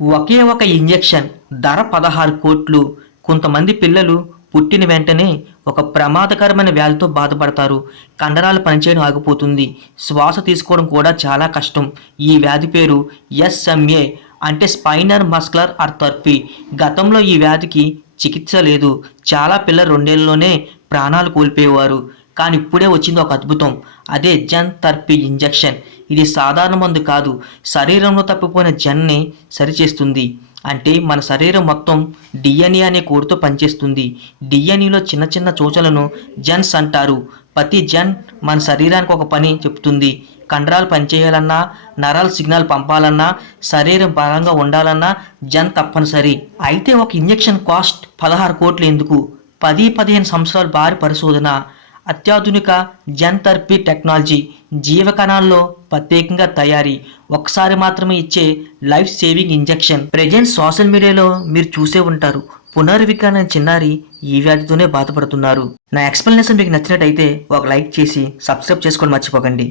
ఒకే ఒక ఇంజెక్షన్ ధర 16 కోట్లు. కొంతమంది పిల్లలు పుట్టిన వెంటనే ఒక ప్రమాదకరమైన వ్యాధితో బాధపడతారు. కండరాలు పనిచేయడం ఆగిపోతుంది. శ్వాస తీసుకోవడం కూడా చాలా కష్టం. ఈ వ్యాధి పేరు ఎస్ఎంఏ అంటే స్పైనల్ మస్కులర్ అట్రోఫీ. గతంలో ఈ వ్యాధికి చికిత్స లేదు. చాలా పిల్లలు 2 ఏళ్లలోనే ప్రాణాలు కోల్పోయేవారు. కానీ ఇప్పుడే వచ్చింది ఒక అద్భుతం. అదే జెన్ థెరపీ ఇంజెక్షన్. ఇది సాధారణ మందు కాదు. శరీరంలో తప్పిపోయిన జెన్ని సరిచేస్తుంది. అంటే మన శరీరం మొత్తం డిఎన్ఏ అనే కోడ్తో పనిచేస్తుంది. డిఎన్ఏలో చిన్న చిన్న సూచనలను జెన్స్ అంటారు. ప్రతి జెన్ మన శరీరానికి ఒక పని చెప్తుంది. కండరాలు పనిచేయాలన్నా, నరాలు సిగ్నల్ పంపాలన్నా, శరీరం బలంగా ఉండాలన్నా జెన్ తప్పనిసరి. అయితే ఒక ఇంజెక్షన్ కాస్ట్ 16 కోట్లు ఎందుకు? 10-15 సంవత్సరాల భారీ పరిశోధన, అత్యాధునిక జెన్ థెరపీ టెక్నాలజీ, జీవకణాల్లో ప్రత్యేకంగా తయారీ, ఒక్కసారి మాత్రమే ఇచ్చే life saving injection. Present social మీడియాలో మీరు చూసే ఉంటారు. పునర్వికరణ చిన్నారి ఈ వ్యాధితోనే బాధపడుతున్నారు. నా ఎక్స్ప్లెనేషన్ మీకు నచ్చినట్టయితే ఒక లైక్ చేసి సబ్స్క్రైబ్ చేసుకోవడం మర్చిపోకండి.